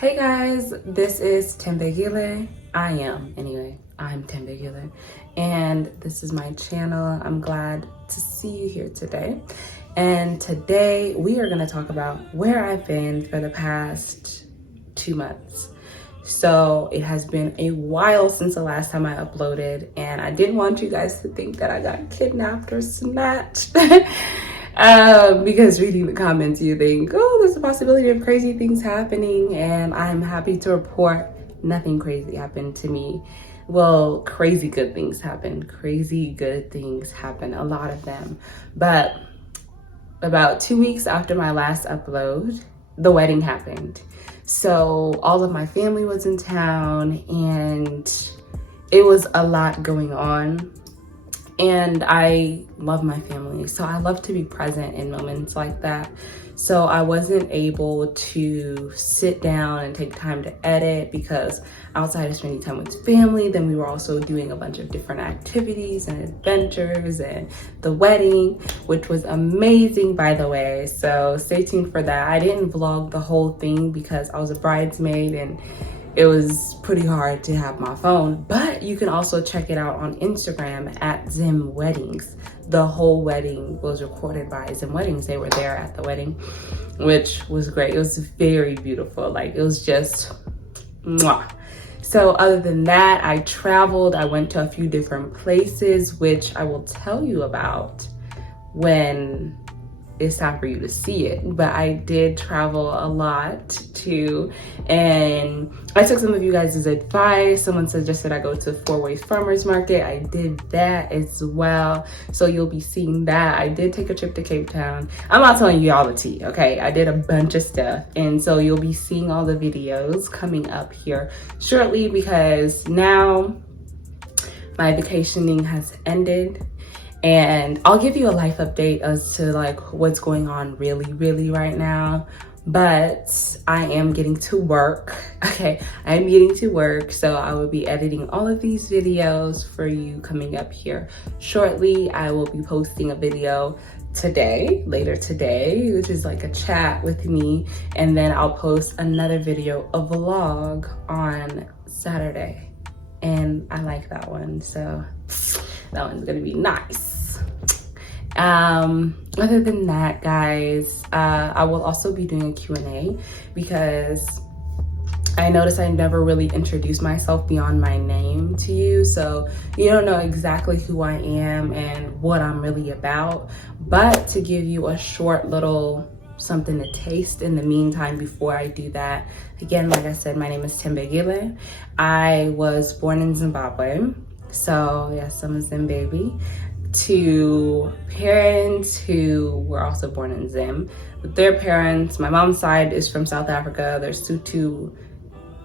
Hey guys, this is Tembegile. I'm Tembegile, and this is my channel. I'm glad to see you here today. And today we are going to talk about where I've been for the past 2 months. So it has been a while since the last time I uploaded, and I didn't want you guys to think that I got kidnapped or snatched. Because reading the comments, you think, oh, there's a possibility of crazy things happening, and I'm happy to report nothing crazy happened to me. Well, crazy good things happen. Crazy good things happen, a lot of them. But about 2 weeks after my last upload, the wedding happened. So all of my family was in town, and it was a lot going on. And I love my family, so I love to be present in moments like that. So I wasn't able to sit down and take time to edit because outside of spending time with family, then we were also doing a bunch of different activities and adventures and the wedding, which was amazing, by the way. So stay tuned for that. I didn't vlog the whole thing because I was a bridesmaid and it was pretty hard to have my phone, but you can also check it out on Instagram at Zim Weddings. The whole wedding was recorded by Zim Weddings. They were there at the wedding, which was great. It was very beautiful. Like, it was just mwah. So other than that, I traveled. I went to a few different places, which I will tell you about when it's time for you to see it. But I did travel a lot too, and I took some of you guys' advice. Someone suggested I go to Four Ways Farmers Market. I did that as well, so you'll be seeing that. I did take a trip to Cape Town. I'm not telling you all the tea, okay? I did a bunch of stuff, and so you'll be seeing all the videos coming up here shortly because now my vacationing has ended. And I'll give you a life update as to like what's going on really right now. But I am getting to work. Okay, I'm getting to work. So I will be editing all of these videos for you coming up here shortly. I will be posting a video later today, which is like a chat with me. And then I'll post another video, a vlog on Saturday. And I like that one. So that one's gonna be nice. Other than that, guys, I will also be doing a Q&A because I noticed I never really introduced myself beyond my name to you. So you don't know exactly who I am and what I'm really about. But to give you a short little something to taste in the meantime before I do that, again, like I said, my name is Tembegile. I was born in Zimbabwe. So yes, I'm a Zim baby. To parents who were also born in Zim. But their parents, my mom's side is from South Africa. There's Tutu,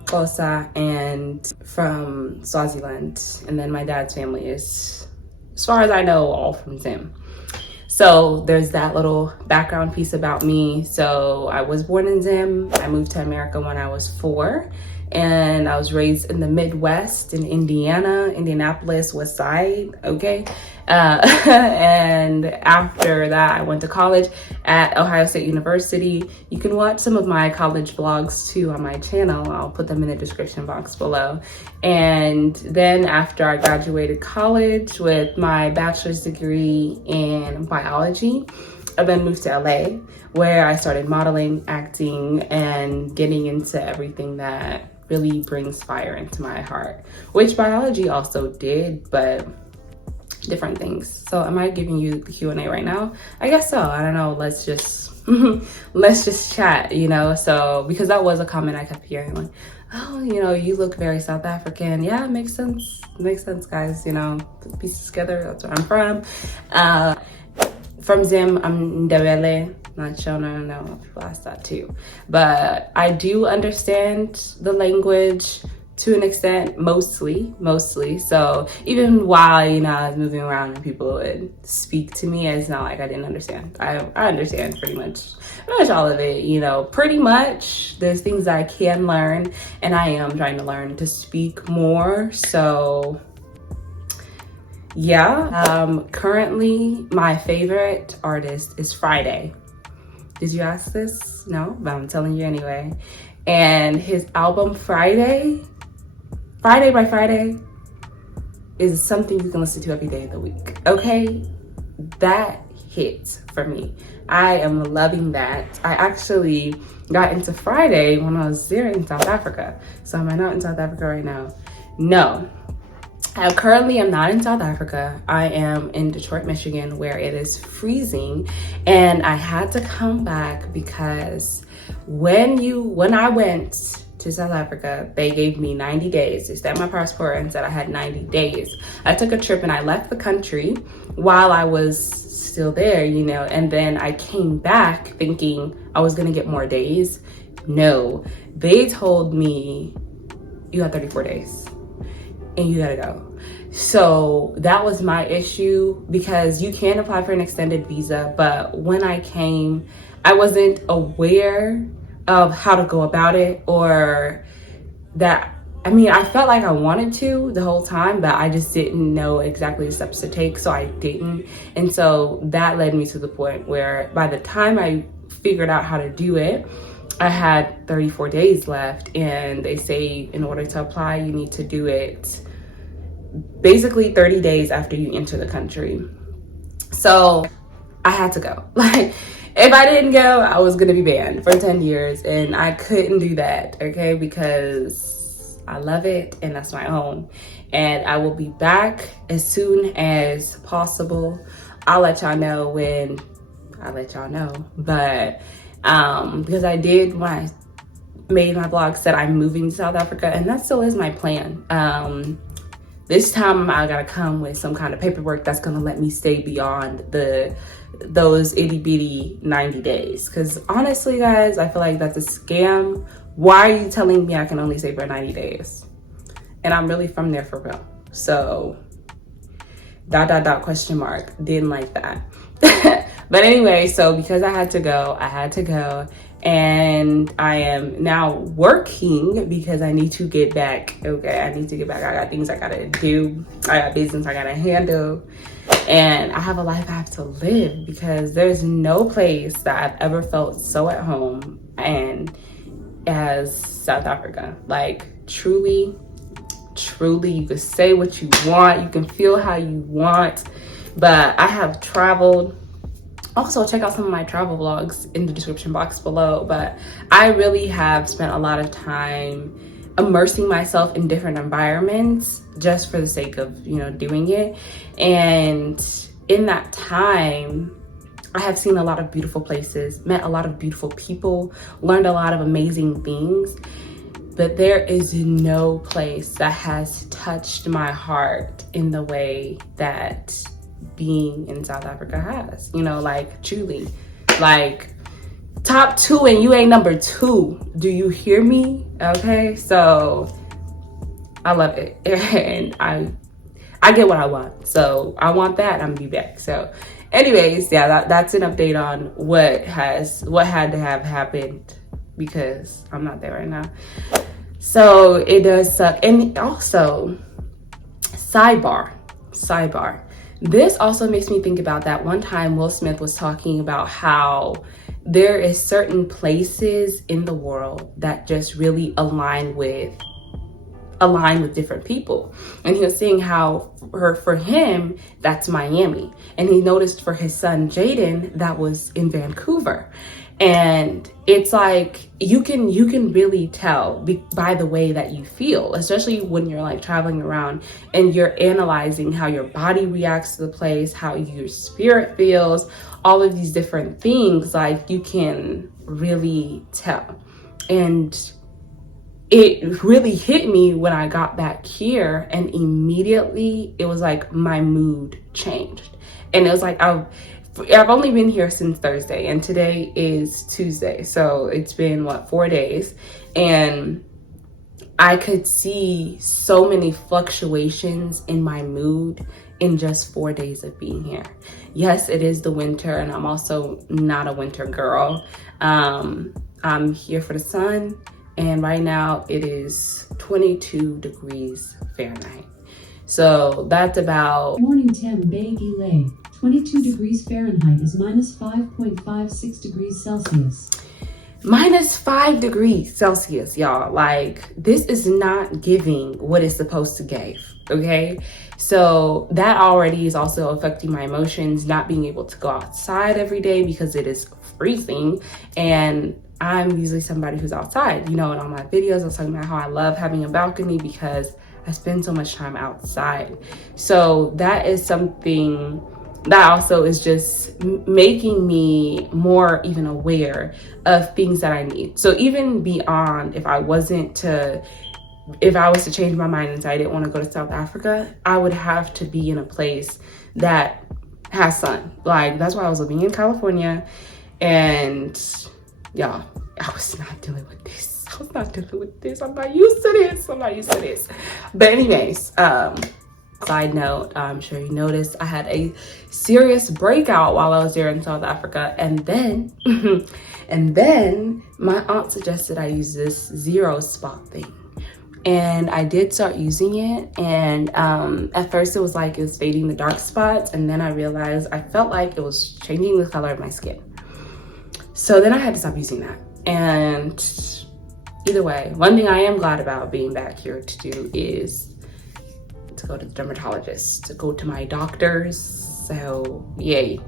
Xhosa, and from Swaziland. And then my dad's family is, as far as I know, all from Zim. So there's that little background piece about me. So I was born in Zim. I moved to America when I was 4. And I was raised in the Midwest in Indiana, Indianapolis, West Side, okay? And after that, I went to college at Ohio State University. You can watch some of my college vlogs too on my channel. I'll put them in the description box below. And then after I graduated college with my bachelor's degree in biology, I then moved to LA, where I started modeling, acting, and getting into everything that really brings fire into my heart, which biology also did, but different things. So am I giving you the Q&A right now? I guess so. I don't know. Let's just let's just chat, you know? So because that was a comment I kept hearing, like, oh, you know, you look very South African. Yeah, it makes sense. It makes sense, guys. You know, put the pieces together. That's where I'm from. From Zim, I'm Ndebele. Not sure, no, people ask that too. But I do understand the language to an extent, mostly. So even while, you know, I was moving around and people would speak to me, it's not like I didn't understand. I understand pretty much all of it, you know, pretty much. There's things that I can learn, and I am trying to learn to speak more. So yeah, currently my favorite artist is Friday. Did you ask this? No, but I'm telling you anyway. And his album Friday by Friday is something you can listen to every day of the week. Okay, that hits for me. I am loving that. I actually got into Friday when I was there in South Africa. So am I not in South Africa right now? No. I currently am not in South Africa. I am in Detroit, Michigan, where it is freezing. And I had to come back because when I went to South Africa, they gave me 90 days. They stamped my passport and said I had 90 days. I took a trip and I left the country while I was still there, you know, and then I came back thinking I was gonna get more days. No, they told me you got 34 days and you gotta go. So that was my issue, because you can apply for an extended visa, but when I came, I wasn't aware of how to go about it, or that, I mean, I felt like I wanted to the whole time, but I just didn't know exactly the steps to take, so I didn't. And so that led me to the point where by the time I figured out how to do it, I had 34 days left, and they say in order to apply, you need to do it basically 30 days after you enter the country. So I had to go. Like, if I didn't go, I was gonna be banned for 10 years, and I couldn't do that, okay? Because I love it, and that's my home. And I will be back as soon as possible. I'll let y'all know when I let y'all know. But because I did, when I made my blog, said I'm moving to South Africa, and that still is my plan. This time I gotta come with some kind of paperwork that's gonna let me stay beyond those itty bitty 90 days. Cause honestly, guys, I feel like that's a scam. Why are you telling me I can only stay for 90 days? And I'm really from there for real. So, ... question mark. Didn't like that. But anyway, so because I had to go. And I am now working because I need to get back. Okay, I need to get back. I got things I gotta do. I got business I gotta handle. And I have a life I have to live, because there's no place that I've ever felt so at home and as South Africa. Like, truly, you can say what you want. You can feel how you want. But I have traveled. Also, check out some of my travel vlogs in the description box below. But I really have spent a lot of time immersing myself in different environments just for the sake of, you know, doing it. And in that time, I have seen a lot of beautiful places, met a lot of beautiful people, learned a lot of amazing things. But there is no place that has touched my heart in the way that being in South Africa has, you know, like, truly, like, top 2 and you ain't number 2. Do you hear me? Okay, so I love it, and I get what I want. So I want that, I'm gonna be back. So anyways, yeah, that's an update on what had to have happened, because I'm not there right now. So it does suck. And also, sidebar, this also makes me think about that one time Will Smith was talking about how there is certain places in the world that just really align with different people. And he was saying how for him, that's Miami. And he noticed for his son, Jaden, that was in Vancouver. And it's like, you can really tell by the way that you feel, especially when you're like traveling around and you're analyzing how your body reacts to the place, how your spirit feels, all of these different things. Like, you can really tell. And it really hit me when I got back here, and immediately it was like my mood changed. And it was like, I've only been here since Thursday, and today is Tuesday. So it's been, 4 days. And I could see so many fluctuations in my mood in just 4 days of being here. Yes, it is the winter, and I'm also not a winter girl. I'm here for the sun, and right now it is 22 degrees Fahrenheit. So that's about... Morning temp, Baggy Lay. 22 degrees Fahrenheit is minus 5.56 degrees Celsius. -5 degrees Celsius, y'all. Like, this is not giving what it's supposed to give, okay? So that already is also affecting my emotions, not being able to go outside every day because it is freezing. And I'm usually somebody who's outside, you know, in all my videos, I was talking about how I love having a balcony because I spend so much time outside. So that is something that also is just making me more even aware of things that I need. So even beyond if I was to change my mind and say I didn't want to go to South Africa, I would have to be in a place that has sun. Like, that's why I was living in California, and y'all, I was not dealing with this. I was not dealing with this. I'm not used to this. I'm not used to this. But anyways, side note, I'm sure you noticed I had a serious breakout while I was there in South Africa, and then my aunt suggested I use this zero spot thing. And I did start using it, and at first it was like it was fading the dark spots, and then I realized I felt like it was changing the color of my skin. So then I had to stop using that. And either way, one thing I am glad about being back here to do is to go to the dermatologist, to go to my doctors. So yay.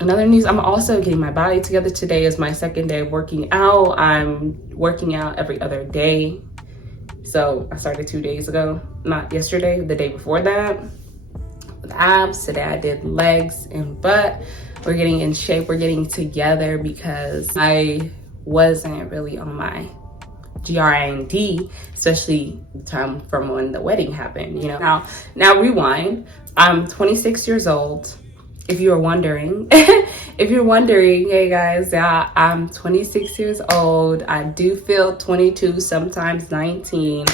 Another news, I'm also getting my body together. Today is my second day of working out. I'm working out every other day. So I started 2 days ago, not yesterday, the day before that. With abs, today I did legs and butt. We're getting in shape, we're getting together because I wasn't really on my grind, especially the time from when the wedding happened, you know. Now rewind, I'm 26 years old. If you were wondering, hey guys, yeah, I'm 26 years old. I do feel 22, sometimes 19.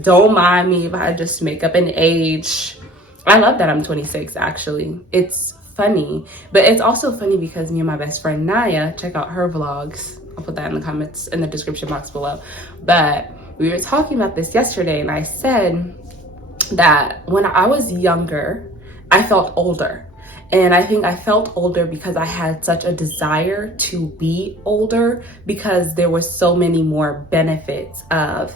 Don't mind me if I just make up an age. I love that I'm 26, actually. It's funny, but it's also funny because me and my best friend Naya, check out her vlogs. I'll put that in the comments, in the description box below. But we were talking about this yesterday, and I said that when I was younger, I felt older. And I think I felt older because I had such a desire to be older, because there were so many more benefits of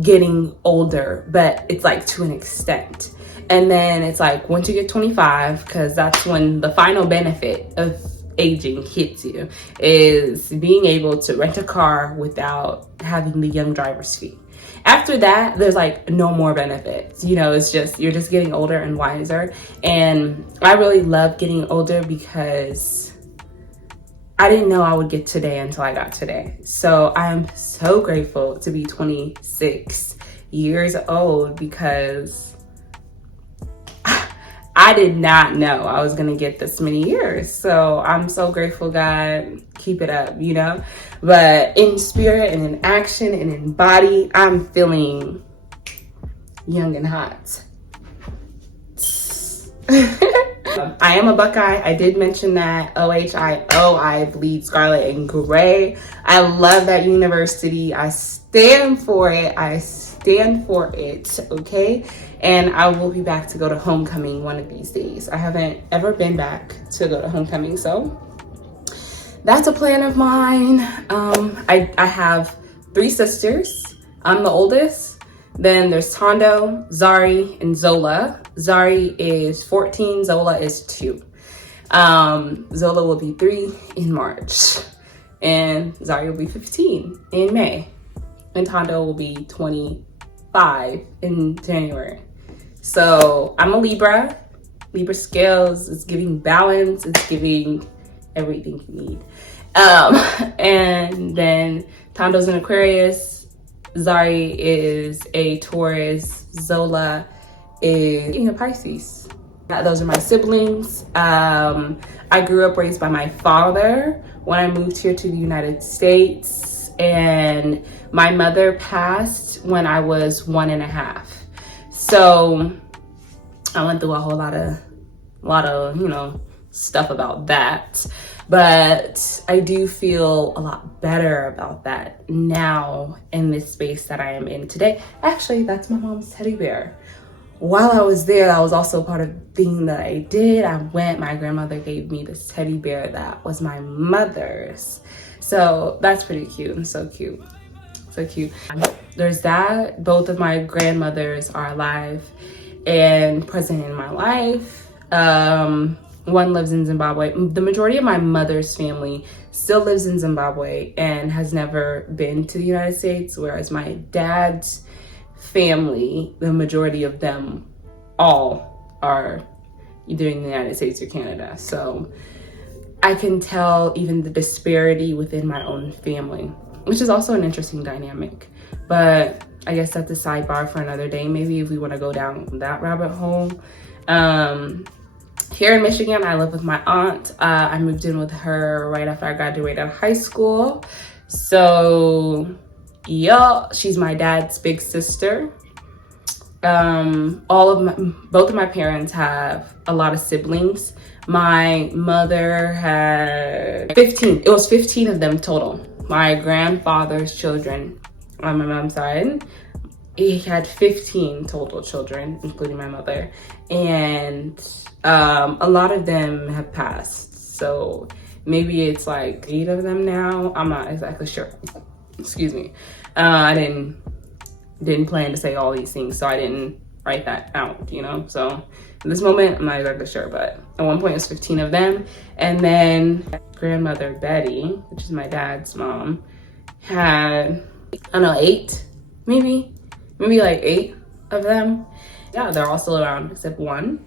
getting older, but it's like to an extent. And then it's like once you get 25, because that's when the final benefit of aging hits you, is being able to rent a car without having the young driver's fee. After that, there's like no more benefits. You know, it's just, you're just getting older and wiser. And I really love getting older because I didn't know I would get today until I got today. So I'm so grateful to be 26 years old because I did not know I was gonna get this many years. So I'm so grateful, God. Keep it up, you know? But in spirit and in action and in body, I'm feeling young and hot. I am a Buckeye. I did mention that. OHIO, I bleed scarlet and gray. I love that university. I stand for it. Okay? And I will be back to go to homecoming one of these days. I haven't ever been back to go to homecoming, so that's a plan of mine. I have 3 sisters. I'm the oldest. Then there's Tondo, Zari, and Zola. Zari is 14, Zola is 2. Zola will be 3 in March, and Zari will be 15 in May, and Tondo will be 25 in January. So I'm a Libra. Libra scales, it's giving balance, it's giving everything you need. And then Tondo's an Aquarius, Zari is a Taurus, Zola is a Pisces. Those are my siblings. I grew up raised by my father when I moved here to the United States, and my mother passed when I was 1.5. So I went through a whole lot of stuff about that. But I do feel a lot better about that now in this space that I am in today. Actually, that's my mom's teddy bear. While I was there, that was also part of the thing that I did. My grandmother gave me this teddy bear that was my mother's. So that's pretty cute and so cute. So cute. There's that. Both of my grandmothers are alive and present in my life. One lives in Zimbabwe. The majority of my mother's family still lives in Zimbabwe and has never been to the United States, whereas my dad's family, the majority of them all are either in the United States or Canada. So I can tell even the disparity within my own family, which is also an interesting dynamic. But I guess that's a sidebar for another day, maybe, if we want to go down that rabbit hole. Here in Michigan, I live with my aunt. I moved in with her right after I graduated high school. So yeah, she's my dad's big sister. Both of my parents have a lot of siblings. My mother had 15. It was 15 of them total. My grandfather's children on my mom's side, he had 15 total children, including my mother. And a lot of them have passed. So maybe it's like 8 of them now. I'm not exactly sure. Excuse me. I didn't plan to say all these things, so I didn't write that out, you know? So in this moment, I'm not exactly sure, but at one point it was 15 of them. And then grandmother Betty, which is my dad's mom, had, I don't know, 8, maybe like 8 of them. Yeah, they're all still around except one.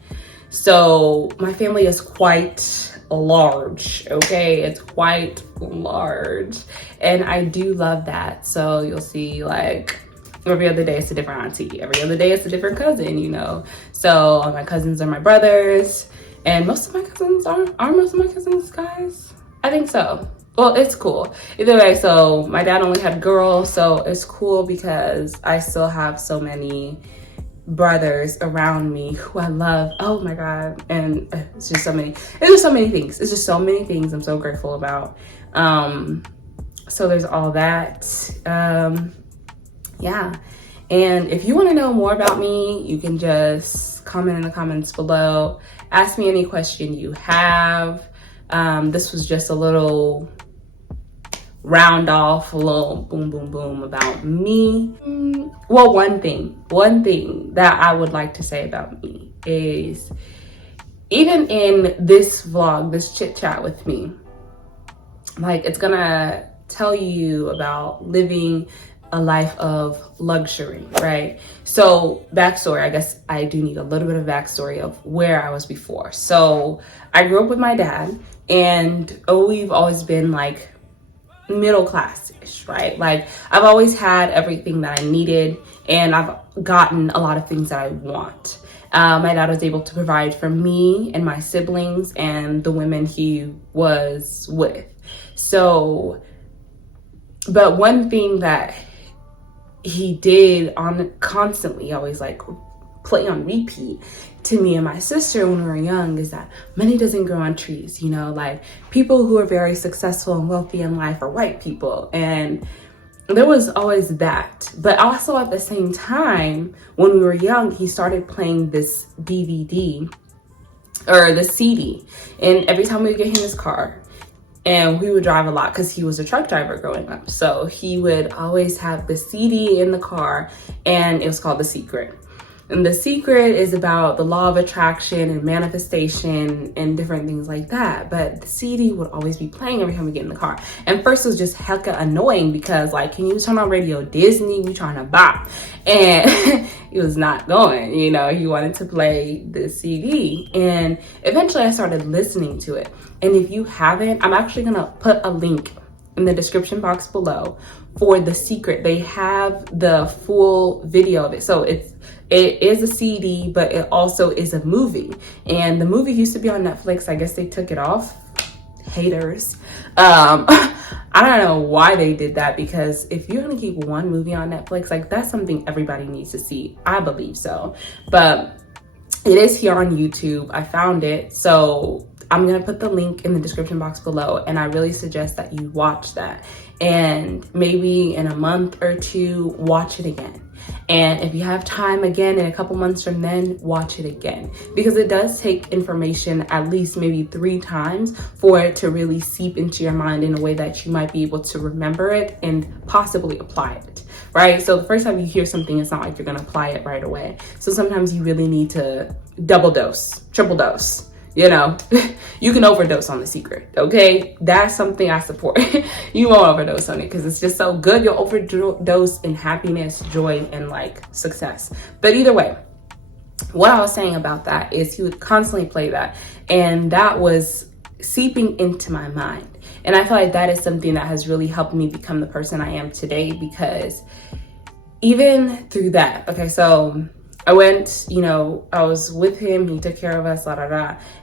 So my family is quite large, okay? It's quite large. And I do love that. So you'll see, like, every other day it's a different auntie. Every other day it's a different cousin, you know? So all my cousins are my brothers. And most of my cousins are most of my cousins guys? I think so. Well, it's cool. Either way, so my dad only had girls, so it's cool because I still have so many brothers around me who I love. Oh my God. And it's just so many things. It's just so many things I'm so grateful about. So there's all that. Yeah. And if you want to know more about me, you can just comment in the comments below. Ask me any question you have. This was just a little round off, a little boom, boom, boom about me. Well, one thing that I would like to say about me is, even in this vlog, this chit chat with me, like, it's gonna tell you about living a life of luxury, right? So backstory, I guess I do need a little bit of backstory of where I was before. So I grew up with my dad, and we've always been like middle class-ish, right? Like, I've always had everything that I needed, and I've gotten a lot of things that I want. My dad was able to provide for me and my siblings and the women he was with. So, but one thing that he did constantly, always like play on repeat to me and my sister when we were young, is that money doesn't grow on trees, you know? Like, people who are very successful and wealthy in life are white people. And there was always that. But also at the same time, when we were young, he started playing this DVD or the CD. And every time we would get in his car, and we would drive a lot because he was a truck driver growing up. So he would always have the CD in the car, and it was called The Secret. And The Secret is about the law of attraction and manifestation and different things like that. But the CD would always be playing every time we get in the car. And first it was just hecka annoying because, like, can you turn on Radio Disney? We trying to bop. And it was not going, you know, he wanted to play the CD. And eventually I started listening to it. And if you haven't, I'm actually gonna put a link in the description box below for The Secret. They have the full video of it. So it is a CD, but it also is a movie. And the movie used to be on Netflix. I guess they took it off. Haters. I don't know why they did that, because if you're gonna keep one movie on Netflix, like, that's something everybody needs to see. I believe so. But it is here on YouTube. I found it. So I'm gonna put the link in the description box below, and I really suggest that you watch that. And maybe in a month or two, watch it again. And if you have time again in a couple months from then, watch it again, because it does take information at least maybe 3 times for it to really seep into your mind in a way that you might be able to remember it and possibly apply it, right? So the first time you hear something, it's not like you're going to apply it right away. So sometimes you really need to double dose, triple dose. You know, you can overdose on The Secret, okay? That's something I support. You won't overdose on it because it's just so good. You'll overdose in happiness, joy, and like success. But either way, what I was saying about that is he would constantly play that, and that was seeping into my mind. And I feel like that is something that has really helped me become the person I am today, because even through that, okay, so I went, I was with him, he took care of us,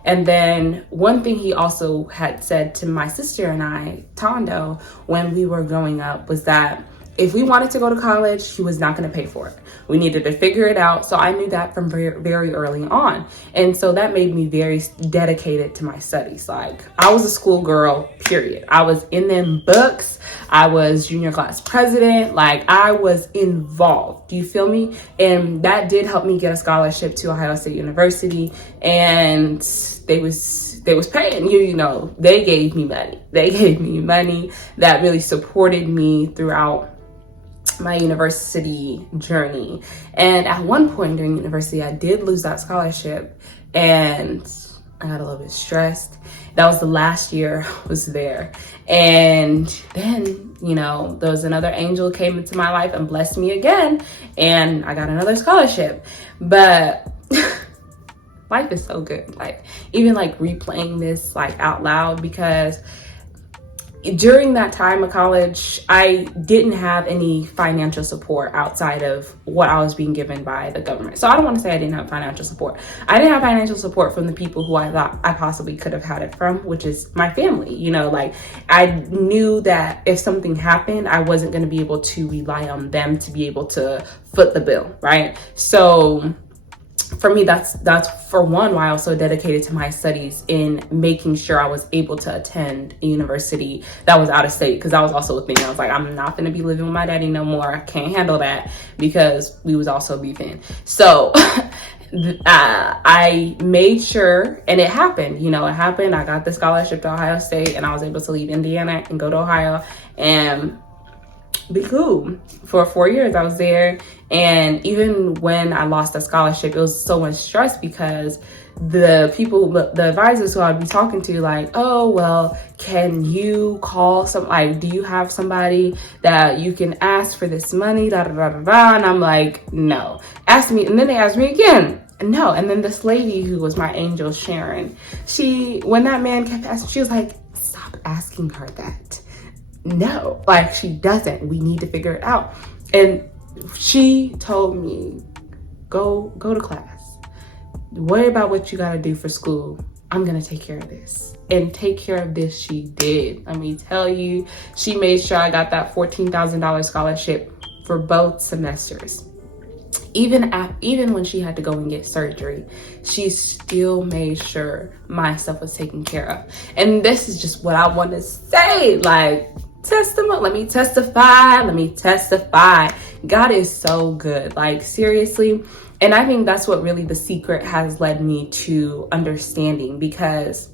And then one thing he also had said to my sister and I, Tondo, when we were growing up, was that if we wanted to go to college, he was not going to pay for it. We needed to figure it out. So I knew that from very, very early on. And so that made me very dedicated to my studies. Like, I was a schoolgirl, period. I was in them books. I was junior class president. Like, I was involved. Do you feel me? And that did help me get a scholarship to Ohio State University. And they was paying, they gave me money. They gave me money that really supported me throughout my university journey. And at one point during university, I did lose that scholarship and I got a little bit stressed. That was the last year I was there. And then, there was another angel came into my life and blessed me again. And I got another scholarship. But life is so good. Like, even like replaying this like out loud, because during that time of college, I didn't have any financial support outside of what I was being given by the government. So I don't want to say I didn't have financial support. I didn't have financial support from the people who I thought I possibly could have had it from, which is my family. Like, I knew that if something happened, I wasn't going to be able to rely on them to be able to foot the bill, right? So for me, that's for one why I was so dedicated to my studies in making sure I was able to attend a university that was out of state, because that was also a thing. I was like, I'm not going to be living with my daddy no more. I can't handle that, because we was also beefing. So I made sure, and it happened. It happened. I got the scholarship to Ohio State, and I was able to leave Indiana and go to Ohio and be cool. For 4 years I was there. And even when I lost that scholarship, it was so much stress, because the advisors who I'd be talking to, like, oh, well, can you call do you have somebody that you can ask for this money, And I'm like, no. And then they asked me again. No. And then this lady who was my angel, Sharon, when that man kept asking, she was like, stop asking her that. No, like, she doesn't. We need to figure it out. And she told me, go to class. Worry about what you got to do for school. I'm going to take care of this. And take care of this she did. Let me tell you, she made sure I got that $14,000 scholarship for both semesters. Even when she had to go and get surgery, she still made sure my stuff was taken care of. And this is just what I want to say. Like, testimony. Let me testify. God is so good. Like, seriously. And I think that's what really The Secret has led me to understanding, because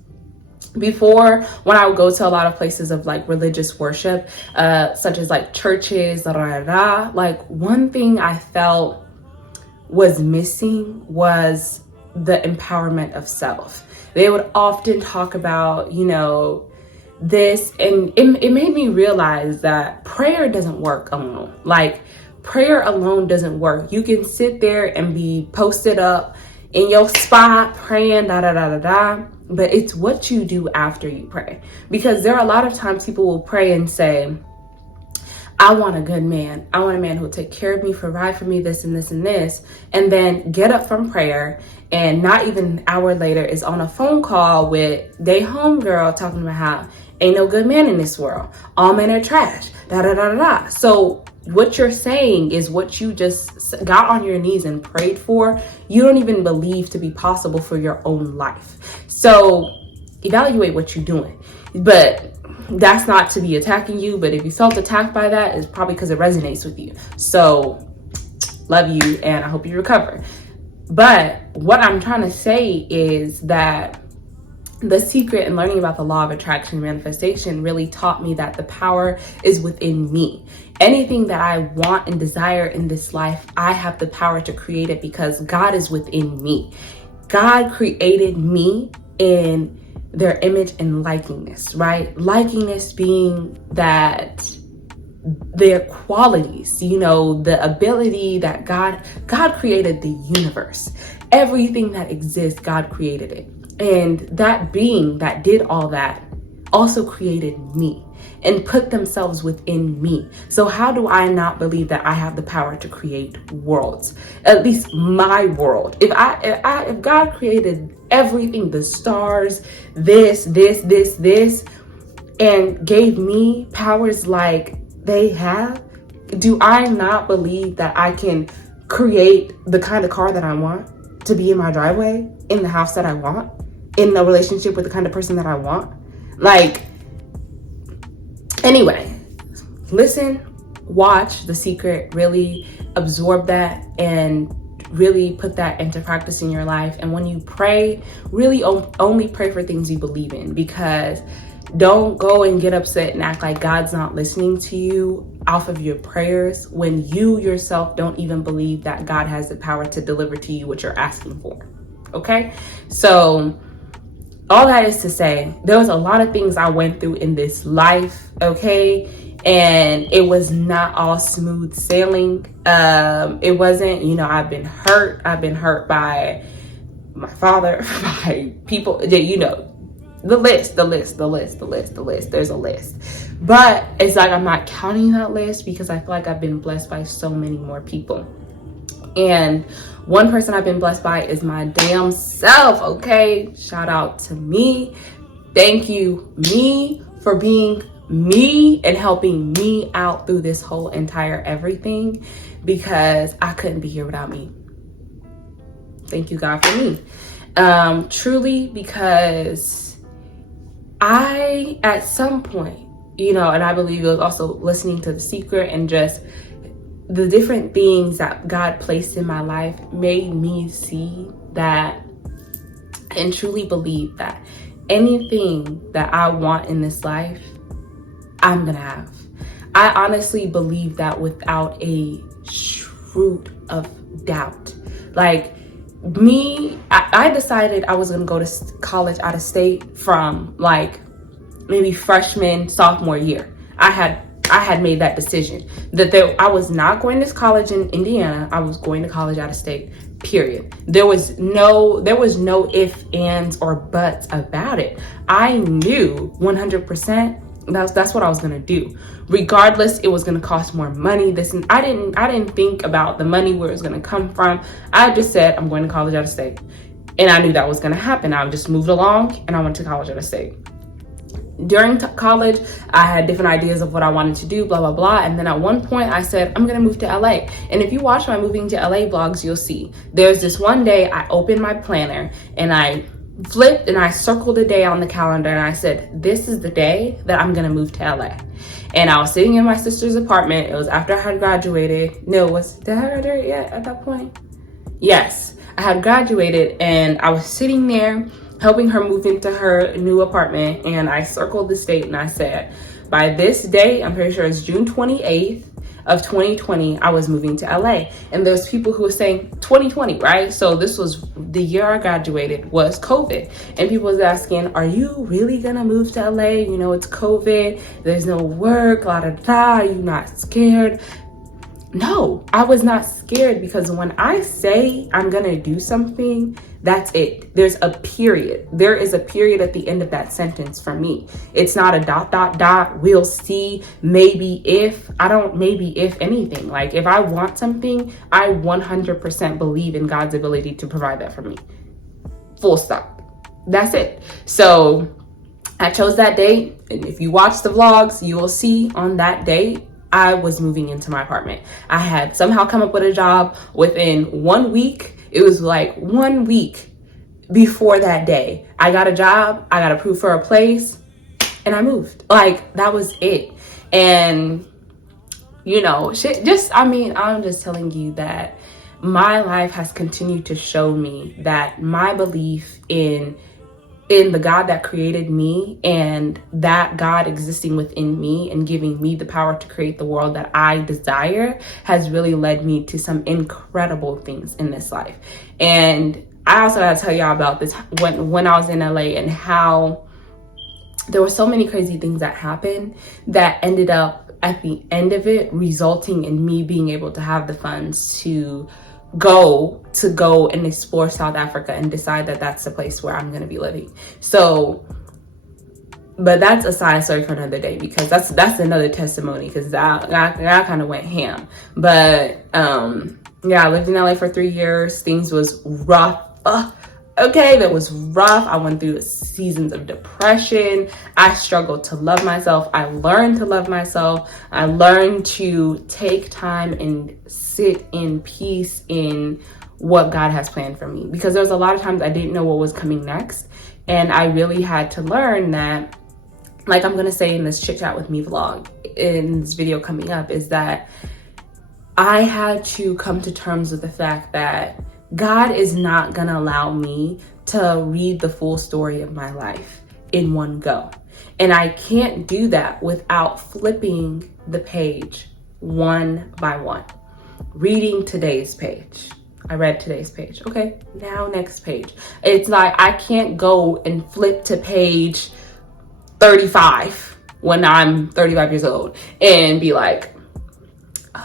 before, when I would go to a lot of places of like religious worship, such as like churches, like, one thing I felt was missing was the empowerment of self. They would often talk about, this, and it made me realize that prayer doesn't work alone. Like, prayer alone doesn't work. You can sit there and be posted up in your spot praying, but it's what you do after you pray. Because there are a lot of times people will pray and say, I want a good man. I want a man who will take care of me, provide for me, this and this and this. And then get up from prayer, and not even an hour later is on a phone call with they homegirl talking about how ain't no good man in this world. All men are trash. So what you're saying is what you just got on your knees and prayed for, you don't even believe to be possible for your own life. So evaluate what you're doing. But that's not to be attacking you, but if you felt attacked by that, it's probably because it resonates with you. So Love you, and I hope you recover. But what I'm trying to say is that the secret in learning about the law of attraction and manifestation really taught me that the power is within me. Anything that I want and desire in this life, I have the power to create it because God is within me. God created me in their image and likeness, right? Likeness being that their qualities, the ability that God created the universe. Everything that exists, God created it. And that being that did all that also created me and put themselves within me. So how do I not believe that I have the power to create worlds? At least my world. If God created everything, the stars, this, and gave me powers like they have, do I not believe that I can create the kind of car that I want to be in my driveway, in the house that I want, in a relationship with the kind of person that I want? Anyway, listen, watch The Secret, really absorb that and really put that into practice in your life. And when you pray, really only pray for things you believe in, because don't go and get upset and act like God's not listening to you off of your prayers when you yourself don't even believe that God has the power to deliver to you what you're asking for. Okay? So all that is to say, there was a lot of things I went through in this life, okay? And it was not all smooth sailing. It wasn't, I've been hurt by my father, by people, the list. There's a list. But it's like I'm not counting that list because I feel like I've been blessed by so many more people. And one person I've been blessed by is my damn self, okay? Shout out to me. Thank you, me, for being me and helping me out through this whole entire everything, because I couldn't be here without me. Thank you, God, for me. Truly, because I, at some point, and I believe it was also listening to The Secret and just the different things that God placed in my life made me see that and truly believe that anything that I want in this life, I'm gonna have. I honestly believe that without a shroud of doubt. Like me, I decided I was gonna go to college out of state from like maybe freshman, sophomore year. I had made that decision that I was not going to college in Indiana. I was going to college out of state, period. There was no ifs, ands, or buts about it. I knew 100% that's what I was gonna do. Regardless, it was gonna cost more money. I didn't think about the money, where it was gonna come from. I just said, I'm going to college out of state. And I knew that was gonna happen. I just moved along and I went to college out of state. During college, I had different ideas of what I wanted to do, blah, blah, blah. And then at one point I said, I'm gonna move to LA. And if you watch my moving to LA vlogs, you'll see there's this one day I opened my planner and I flipped and I circled a day on the calendar and I said, this is the day that I'm gonna move to LA. And I was sitting in my sister's apartment. It was after I had graduated. Did I graduate yet at that point? Yes, I had graduated and I was sitting there helping her move into her new apartment, and I circled the date and I said, by this date, I'm pretty sure it's June 28th of 2020, I was moving to LA. And there's people who were saying 2020, right? So this was the year I graduated, was COVID. And people was asking, are you really gonna move to LA? It's COVID, there's no work, la da da, are you not scared? No, I was not scared, because when I say I'm gonna do something, that's it. There's a period. There is a period at the end of that sentence for me. It's not a ... We'll see. Maybe if. I don't maybe if anything. Like if I want something, I 100% believe in God's ability to provide that for me. Full stop. That's it. So I chose that date. And if you watch the vlogs, you will see on that date, I was moving into my apartment. I had somehow come up with a job within 1 week. It was like 1 week before that day. I got a job, I got approved for a place, and I moved. Like, that was it. And shit. I'm just telling you that my life has continued to show me that my belief in the God that created me, and that God existing within me and giving me the power to create the world that I desire, has really led me to some incredible things in this life. And I also gotta tell y'all about this when I was in LA, and how there were so many crazy things that happened that ended up at the end of it resulting in me being able to have the funds to go and explore South Africa and decide that that's the place where I'm going to be living. So, but that's a side story for another day, because that's another testimony, because I kind of went ham. But yeah, I lived in LA for 3 years. Things was rough. Okay, that was rough. I went through seasons of depression. I struggled to love myself. I learned to love myself. I learned to take time and sit in peace in what God has planned for me, because there was a lot of times I didn't know what was coming next. And I really had to learn that, like I'm going to say in this Chit Chat with Me vlog, in this video coming up, is that I had to come to terms with the fact that God is not gonna allow me to read the full story of my life in one go. And I can't do that without flipping the page one by one. Reading today's page. I read today's page. Okay, now next page. It's like I can't go and flip to page 35 when I'm 35 years old and be like,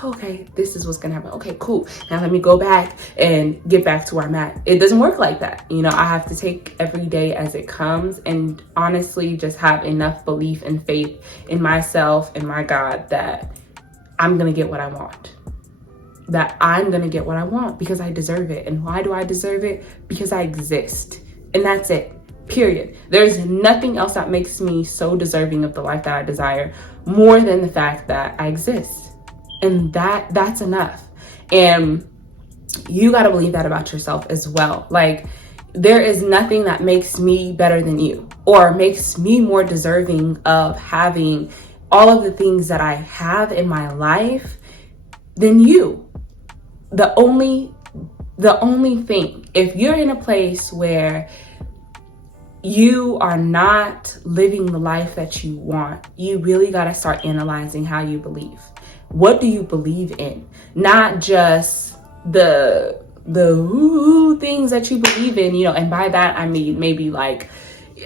oh, okay, this is what's gonna happen. Okay, cool. Now let me go back and get back to where I'm at. It doesn't work like that. I have to take every day as it comes, and honestly just have enough belief and faith in myself and my God that I'm gonna get what I want. That I'm gonna get what I want because I deserve it. And why do I deserve it? Because I exist. And that's it. Period. There's nothing else that makes me so deserving of the life that I desire more than the fact that I exist. And that's enough. And you got to believe that about yourself as well. Like, there is nothing that makes me better than you, or makes me more deserving of having all of the things that I have in my life than you. The only thing, if you're in a place where you are not living the life that you want, you really got to start analyzing how you believe. What do you believe in? Not just the things that you believe in, and by that I mean maybe like,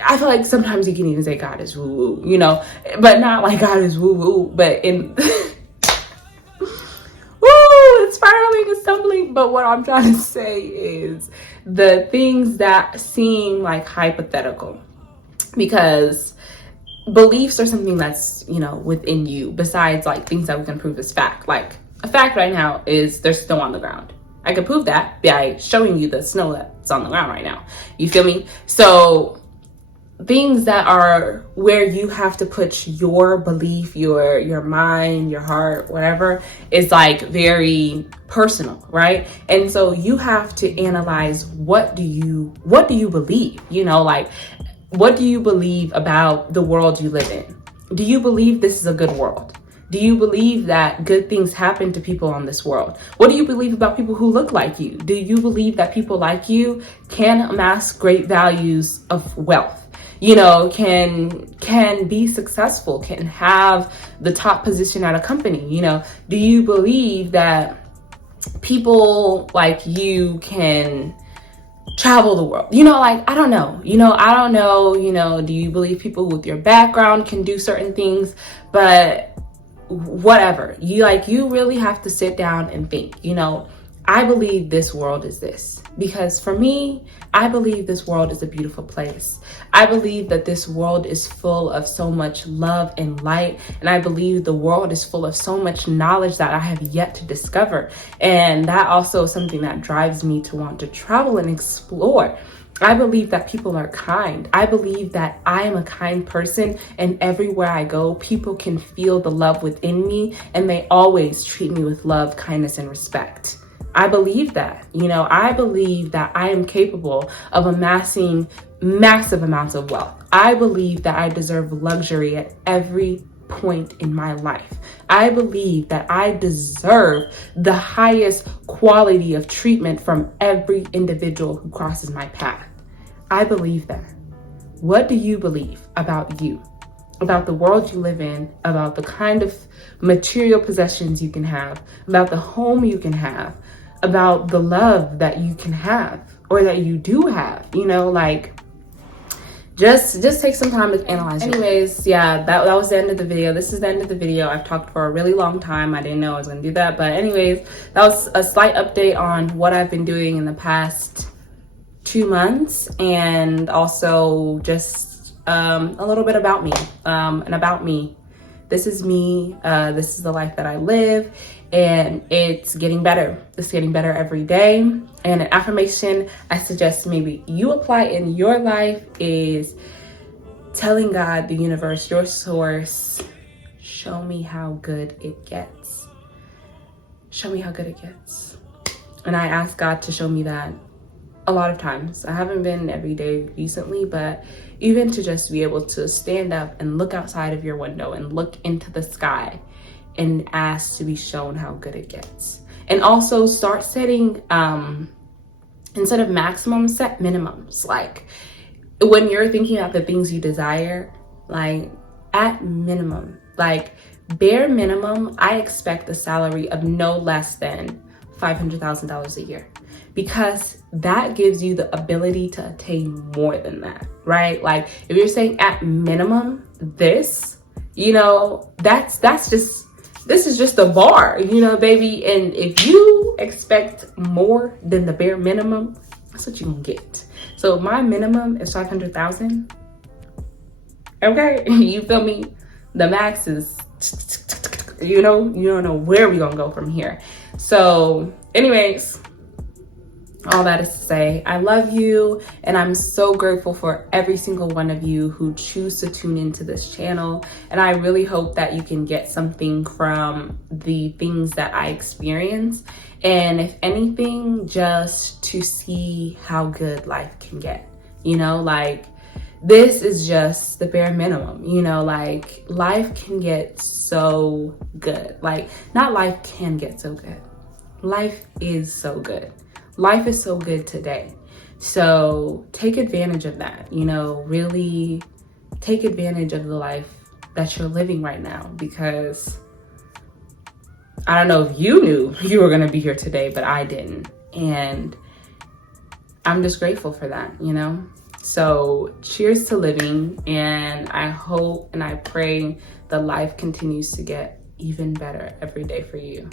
I feel like sometimes you can even say God is woo woo, but not like God is woo woo, but in woo, it's spiraling and stumbling. But what I'm trying to say is the things that seem like hypothetical, because beliefs are something that's, within you, besides like things that we can prove as fact. Like a fact right now is there's snow on the ground. I can prove that by showing you the snow that's on the ground right now. You feel me? So things that are where you have to put your belief, your mind, your heart, whatever, is like very personal, right? And so you have to analyze, what do you believe? Like, what do you believe about the world you live in? Do you believe this is a good world? Do you believe that good things happen to people on this world? What do you believe about people who look like you? Do you believe that people like you can amass great values of wealth? Can be successful, can have the top position at a company? Do you believe that people like you can travel the world? I don't know. Do you believe people with your background can do certain things? But whatever. You really have to sit down and think, I believe this world is this. Because for me, I believe this world is a beautiful place. I believe that this world is full of so much love and light. And I believe the world is full of so much knowledge that I have yet to discover. And that also is something that drives me to want to travel and explore. I believe that people are kind. I believe that I am a kind person, and everywhere I go, people can feel the love within me, and they always treat me with love, kindness, and respect. I believe that. I believe that I am capable of amassing massive amounts of wealth. I believe that I deserve luxury at every point in my life. I believe that I deserve the highest quality of treatment from every individual who crosses my path. I believe that. What do you believe about you? About the world you live in, about the kind of material possessions you can have, about the home you can have, about the love that you can have or that you do have, like just take some time to analyze. Anyways, yeah, that was the end of the video. This is the end of the video. I've talked for a really long time. I didn't know I was gonna do that, but anyways, that was a slight update on what I've been doing in the past 2 months, and also just a little bit about me, and about me. This is me. This is the life that I live, and it's getting better. It's getting better every day. And an affirmation I suggest maybe you apply in your life is telling God, the universe, your source, show me how good it gets. Show me how good it gets. And I ask God to show me that a lot of times. I haven't been every day recently, but even to just be able to stand up and look outside of your window and look into the sky and ask to be shown how good it gets. And also start setting, instead of maximum, set minimums. Like when you're thinking about the things you desire, like at minimum, like bare minimum, I expect a salary of no less than $500,000 a year, because that gives you the ability to attain more than that, right? Like if you're saying at minimum this, this is just the bar, baby. And if you expect more than the bare minimum, that's what you're gonna get. So my minimum is 500,000. Okay, you feel me? The max is, you don't know where we're gonna go from here. So anyways, all that is to say, I love you, and I'm so grateful for every single one of you who choose to tune into this channel. And I really hope that you can get something from the things that I experience. And if anything, just to see how good life can get, like this is just the bare minimum, like life can get so good. Like not life can get so good. Life is so good. Life is so good today. So take advantage of that, really take advantage of the life that you're living right now, because I don't know if you knew you were going to be here today, but I didn't. And I'm just grateful for that, So cheers to living. And I hope and I pray that life continues to get even better every day for you.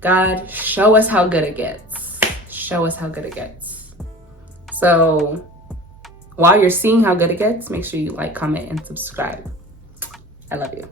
God, show us how good it gets. Show us how good it gets. So while you're seeing how good it gets, make sure you like, comment, and subscribe. I love you.